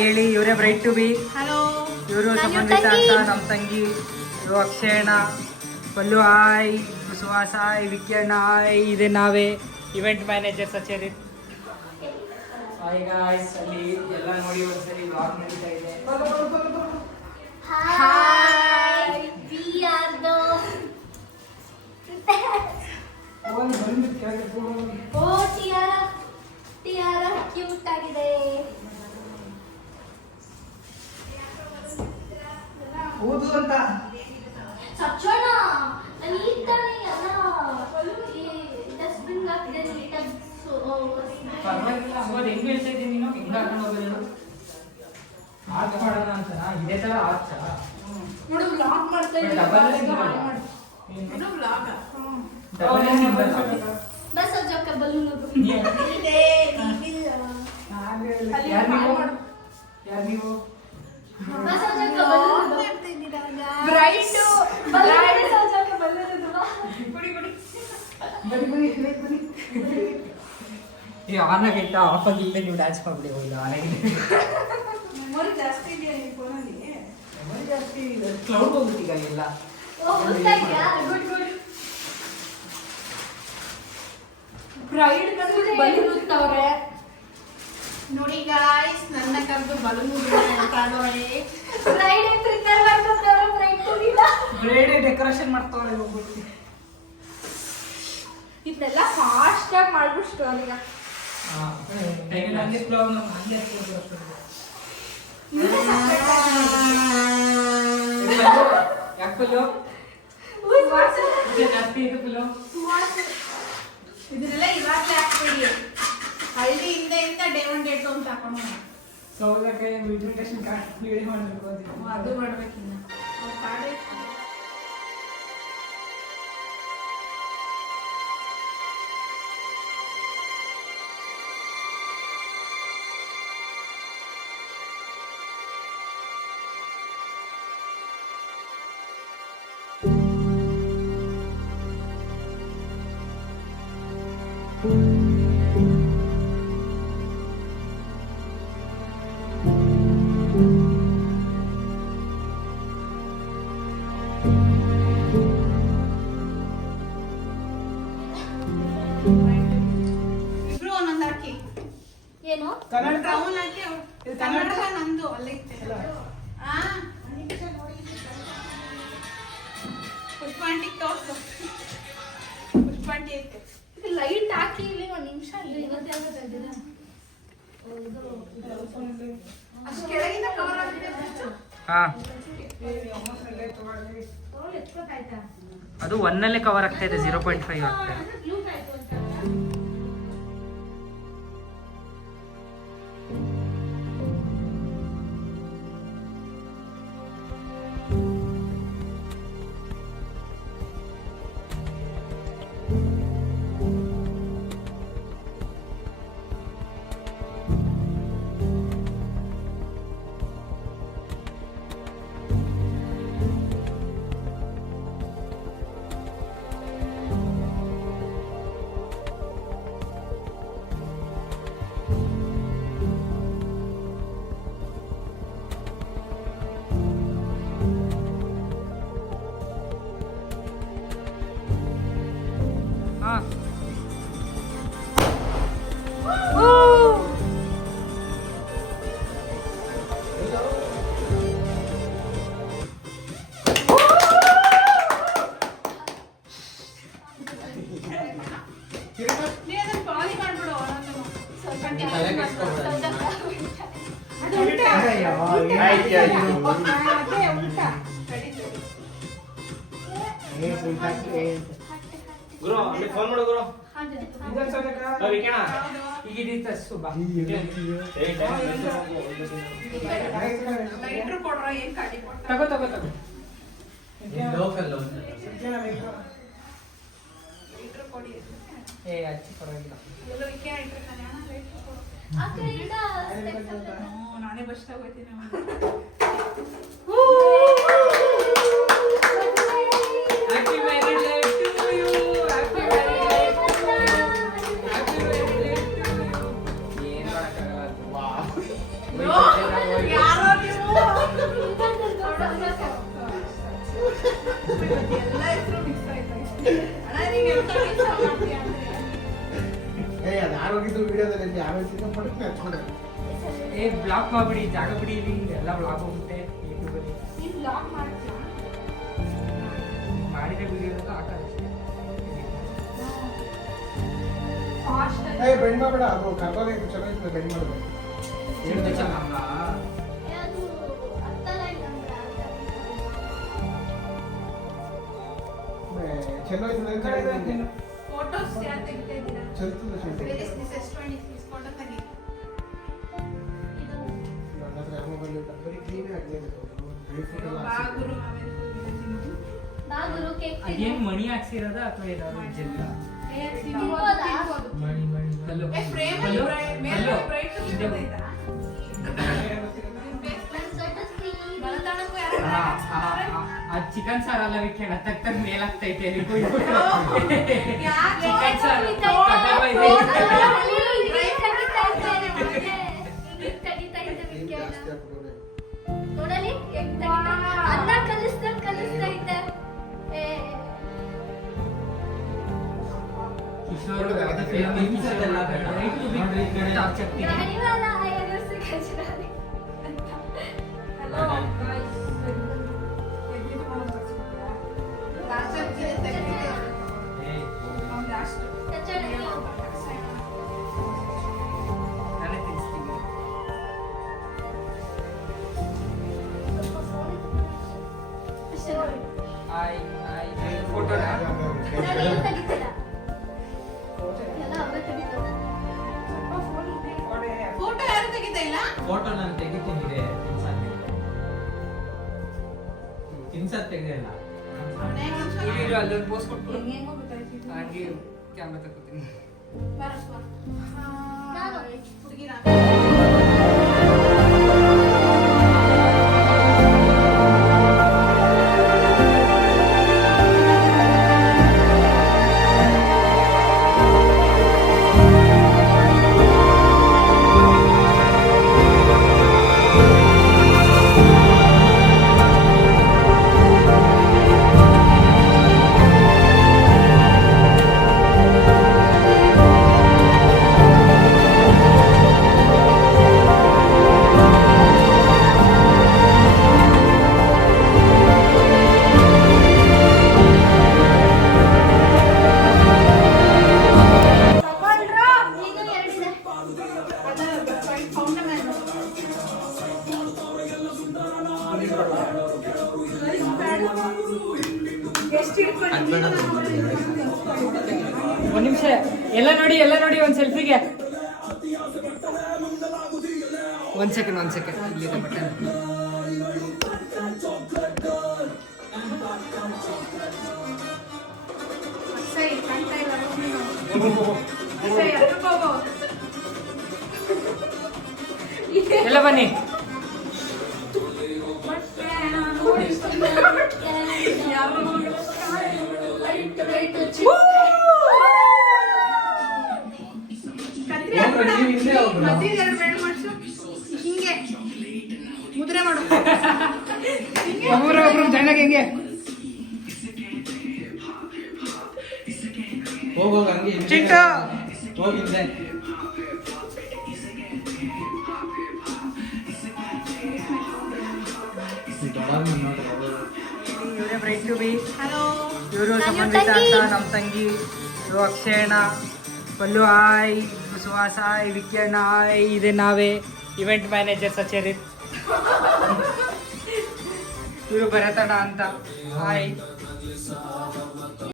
ಹೇಳಿ, ಇವರೇ bright to B. Hello, ಇವರು ಸಂಬಂಧಿತ ಅಂತ ನಮ್ಮ ತಂಗಿ. ಇವರು ಅಕ್ಷಯಣ, ಪಲ್ಲು ಹಾಯ್, ಸುಹಾಸ್ ಹಾಯ್, ವಿಕ್ಯಣ್ಣ ಹಾಯ್. ಇದೆ ನಾವೇ ಇವೆಂಟ್ ಮ್ಯಾನೇಜರ್ ಸಚೇರಿತ್. ಹಾಯ್ ಗಾಯ್ಸ್, ಅಲ್ಲಿ ಎಲ್ಲ ನೋಡಿ ಒಂದ್ಸರಿ ವ್ಲಾಗ್ ನಡೀತಾ ಇದೆ. ಹಾಯ್, ವಿ ಆರ್ ದ ಓ ಟಿಯಾರಾ ಕ್ಯೂಟ್ ಆಗಿದೆ. ಓದು ಅಂತ ಸಚ್ಚೋಣ ನಾನು ಈಗ ತಾನೇ ಎಲ್ಲ ಈ ಡಸ್ಟ್ಬಿನ್ ಹಾಕಿದೆ ನೀಟಾಗಿ. ಪರವಾಗಿಲ್ಲ, ಅವಾಗ ಹೆಂಗ್ ಹೇಳ್ತಾ ಇದ್ದೀನಿ ನೀನು? ಹೆಂಗ್ ಹಾಕೊಂಡು ಹೋಗೋದು? ಆರ್ಚ್ ಮಾಡೋಣ ಅಂತ ಇದೇ ತರ ಆರ್ಚ್ ನೋಡು ವ್ಲಾಗ್ ಮಾಡ್ತಾ ಇದ್ದೀನಿ. ಬಸ್ ಅಜ್ಜಕ್ಕ ಬಲೂನ್ ಇದೆ ನೀವಿಲ್ಲ. ಯಾರು ನೀವು? ಬಸ್ ಅಜ್ಜಕ್ಕ ಬಲೂನ್ ಮಾಡ್ತಿದ್ದೀರಾ? ಬ್ರೈಟ್ ಬಲೂನ್ ಅಜ್ಜಕ್ಕ ಬಲೂನ್ ಇದುವಾ? ಕುಡಿ ಬನ್ನಿ. ಈ ಆನ್ ಆಗೈತಾ? ಆಫ್ ಆಗಿಲ್ಲದೆ ನೀವು ಡ್ಯಾನ್ಸ್ ಮಾಡ್ಬಿಡಿ. ಹೋಗಿಲ್ಲ, ಆನ್ ಆಗಿದೆ. ಮೆಮೊರಿ ಜಾಸ್ತಿ ಇದೆಯಾ ಈ ಫೋನಲ್ಲಿ? ಮೆಮೊರಿ ಜಾಸ್ತಿ ಇದೆ, ಕ್ಲೌಡ್ ಹೋಗುತ್ತೆ ಈಗ ಎಲ್ಲ. ಓ ಗೊತ್ತಾಯ್ತಾ? ಗುಡ್ ಬ್ರೈಡ್ ಕರೆದು ಬಲೂನ್ ಉತ್ತವ್ರೆ ನೋಡಿ ಗಾಯ್ಸ್, ನನ್ನ ಕರೆದು ಬಲೂನ್ ಕಾಣೋಳೆ. ಬ್ರೈಡ್ ಪ್ರಿಪೇರ್ ಮಾಡ್ಕೊತಾವ್ರೆ. ಬ್ರೈಡ್ ಇಲ್ಲ, ಬ್ರೈಡ್ ಡೆಕೋರೇಷನ್ ಮಾಡ್ತಾವ್ರೆ. ಹೋಗ್ಬಿಟ್ಟು ಇದೆಲ್ಲ ಫಾಸ್ಟ್ ಆಗಿ ಮಾಡ್ಬಿಟ್ಟು ಸ್ಟೋರಿಗ. ಹಂಗೆ ಫ್ಲೋ ನಮ್ಮ ಹಂಗೆ ಜಾಸ್ತಿ ಇದು ಫ್ಲೋ. ಇದನ್ನೆಲ್ಲ ಇವಾಗಲೇ ಹಾಕ್ಬೇಡಿ. ಹಳ್ಳಿ ಹಿಂದೆಯಿಂದ ಡೇ ಒನ್ ಡೇ ಟು ಅಂತ ಹಾಕೊಂಡು ಸೌಲಭ್ಯ ಇನ್ವಿಟೇಷನ್ ಕಾರ್ಡ್ ವಿಡಿಯೋ ಮಾಡಬೇಕು. ಅದು ಮಾಡ್ಬೇಕಿನ್ನ ಕಾರ್ಡ್. ಇಬ್ರು ಒಂದೊಂದು ಹಾಕಿ. ಏನು ಕನ್ನಡ ಬ್ರೌನ್ ಹಾಕಿ. ಕನ್ನಡ ನಂದು ಅಲ್ಲೇ ಪುಷ್ಪಾಂಟಿಗೆ ತೋರ್ಸು. ಪುಷ್ಪಾಂಟಿ ಐತೆ. ಇದು ಲೈಟ್ ಹಾಕಿ ಇಲ್ಲಿ ಒಂದು ನಿಮಿಷ. ಇವತ್ತೇ ಆಗೋದಿಲ್ಲ. ಅಷ್ಟು ಕೆಳಗಿಂದ ಕವರ್ ಆಗಿದೆ. ಹಾ, ಎತ್ಕೊತಾಯ್ತಾ? ಅದು ಒನ್ನಲ್ಲೇ ಕವರ್ ಆಗ್ತಾ ಇದೆ. 0.5 ಆಗ್ತಾ ಇದೆ. ಗುರು ಅಲ್ಲಿ ಫೋನ್ ಮಾಡು ಗುರು. ಲೈಟ್ರು ಕೊಡ್ರ ಏನ್ ಕಾಡಿ ಕೊಡ್ತಾರೆ. ತಗೋ ತಗೋ ತಗೋ. ಲೈಟ್ರು ಕೊಡಿ. ಏ ಅಚ್ಚಿ ಪರವಾಗಿಲ್ಲ. ಎಲ್ಲೋ ಇಕ್ಕೆ ಇಟ್ಟಿರ್ತಾನೆ ಅಣ್ಣ ಲೈಟ್ರು ಕೊಡು. ನಾನೇ ಬಸ್ ತಗೋತೀನಿ. Happy married life to you. Happy married life to you. Happy married life to you. ಏನು ಮಾಡಕ್ಕಾಗಲ್ಲ. No. ಯಾರೋ ನೀವು ಎಲ್ಲ ಹೆಸರು ಮಿಕ್ಸ್ ಆಯ್ತು ಅಣ್ಣ ನೀನು ಎಂತ ಕೆಲಸ ಮಾಡ್ತೀಯ ಅಂದ್ರೆ ಅದು ಆರೋಗ್ಯದ ವಿಡಿಯೋದಲ್ಲಿ ಆಮೇಲೆ ಚಿಕನ್ ಪಡಕ್ಕೆ ಹಚ್ಕೊಂಡೆ ಏ ಬ್ಲಾಕ್ ಮಾಡ್ಬಿಡಿ ಜಾಗ ಬಿಡಿ ಇಲ್ಲಿ ಎಲ್ಲ ಬ್ಲಾಕ್ ಹೋಗುತ್ತೆ ಯೂಟ್ಯೂಬಲ್ಲಿ ನೀನು ಬ್ಲಾಗ್ ಮಾಡ್ತೀಯ ಮಾಡಿದ ವಿಡಿಯೋ ಹಾಕೋದಷ್ಟೇ ಫಾಸ್ಟ್ ಏ ಬೆಂಡ್ ಮಾಡಬೇಡ ಅದು ಕರ್ನಾಟಕ ಚೆನ್ನಾಗಿರ್ತದೆ ಬೆಂಡ್ ಮಾಡಬೇಕು ಚಿಂತೆ ಚೆನ್ನಾಗಲ್ಲ ಚೆನ್ನಾಗಿರ್ತದೆ ಫೋಟೋಸ್ ಯಾರು ತೆಗಿತಾ ಇದ್ದೀರಾ ಚಲ್ತದೆ Where is this S20 please photo ತೆಗಿ ನನ್ನ ಹತ್ರ ಯಾವ ಮೊಬೈಲ್ ಇಲ್ಲ ಬರೀ ಕ್ಲೀನ್ ಆಗಲಿಲ್ಲ ಬಾಗುರು ಆಮೇಲೆ ಅದೇನು ಮಣಿ ಹಾಕ್ಸಿರೋದ ಅಥವಾ ಏನಾದ್ರು ಜೆಲ್ಲ ಮಣಿ ಹಲೋ ಏ ಫ್ರೇಮ್ ಹಲೋ ಮೇಲೆ ಹಲೋ ಬ್ರೈಟ್ ಇರ್ತೈತಾ ಬಲತಾಣಕ್ಕೂ ಯಾರು ಆ ಚಿಕನ್ ಸಾರ್ ಅಲ್ಲ ವಿಕೆಂಡ್ ತಕ್ಕ ಮೇಲ್ ಆಗ್ತೈತೆ ಯಾಕೆ ಚಿಕನ್ ಸಾರ್ ಜಾಸ್ತಿ ಹಾಕ್ಬಿಡೋದೆ ನೋಡಲಿ ಅನ್ನ ಕಲಿಸ್ತೈತೆ ಕಿಶೋರ್ ಅದು film Kishore right to be torture ಗಾಡಿವಾಲ ಐಎನ್ಎಸ್ ಗಜರಾನಿ ಹಲೋ ಗೈಸ್ ಎಲ್ಲಿ ಮಾಡೋದು ಲಾಸ್ಟ್ ತೆಗಿತಿದ್ದೆ ಅವ್ನು ಲಾಸ್ಟ್ ನಾನೇ ತಿನ್ಸ್ತೀನಿ ಆಯ್ ಫೋಟೋನ ಫೋಟೋ ಯಾರು ತೆಗಿತಾ ಇಲ್ಲ ಫೋಟೋ ನಾನು ತೆಗಿತೀನಿ ತಿನ್ಸದ್ ತೆಗೆದಿಲ್ಲ ಅವನೇ ಇಲ್ಲಿ ಅಲ್ಲೊಂದು ಪೋಸ್ಟ್ ಕೊಟ್ಬಿಡು ಹೆಂಗೋ ಗೊತ್ತಾಯ್ತು ಹಂಗೆ ಕ್ಯಾಮ್ರಾ ತಗೋತೀನಿ ಬರಪ್ಪ ಹುಡುಗಿರ ಒಂದು ನಿಮಿಷ ಎಲ್ಲ ನೋಡಿ ಒಂದು ಸೆಲ್ಫಿಗೆ ಒಂದು ಸೆಕೆಂಡ್ ಇಲ್ಲಿದೆ ಬಟನ್ ಸರಿ ಕಾಣ್ತಾ ಇಲ್ಲ ಸರಿ ಅದಕ್ಕೆ ಹೋಗೋ ಎಲ್ಲ ಬನ್ನಿ ಹಿಂಗೆ ಮುದ್ರೆ ಮಾಡು ಒಬ್ಬರು ಜಾಯ್ನಾಗಿ ಹೆಂಗೆ ಹೋಗೋಗ ಹಂಗೆ ಚಿಂಟು ಹೋಗಿದ್ದೆ ಇವರೇ ಬ್ರೈಟ್ ಟು ಬಿ ಹಲೋ ಇವರು ಸಂಬಂಧಿತ ಅಂತ ನಮ್ಮ ತಂಗಿ ಇವರು ಅಕ್ಷಯಣ ಪಲ್ಲು ಆಯ್ ಸುಹಾಸ ಆಯ್ ವಿಕ್ಯಣ್ಣ ಆಯ್ ಇದೆ ನಾವೇ ಇವೆಂಟ್ ಮ್ಯಾನೇಜರ್ ಸಚೇರಿತ್ ಇವರು ಭರತಣ್ಣ ಅಂತ ಆಯ್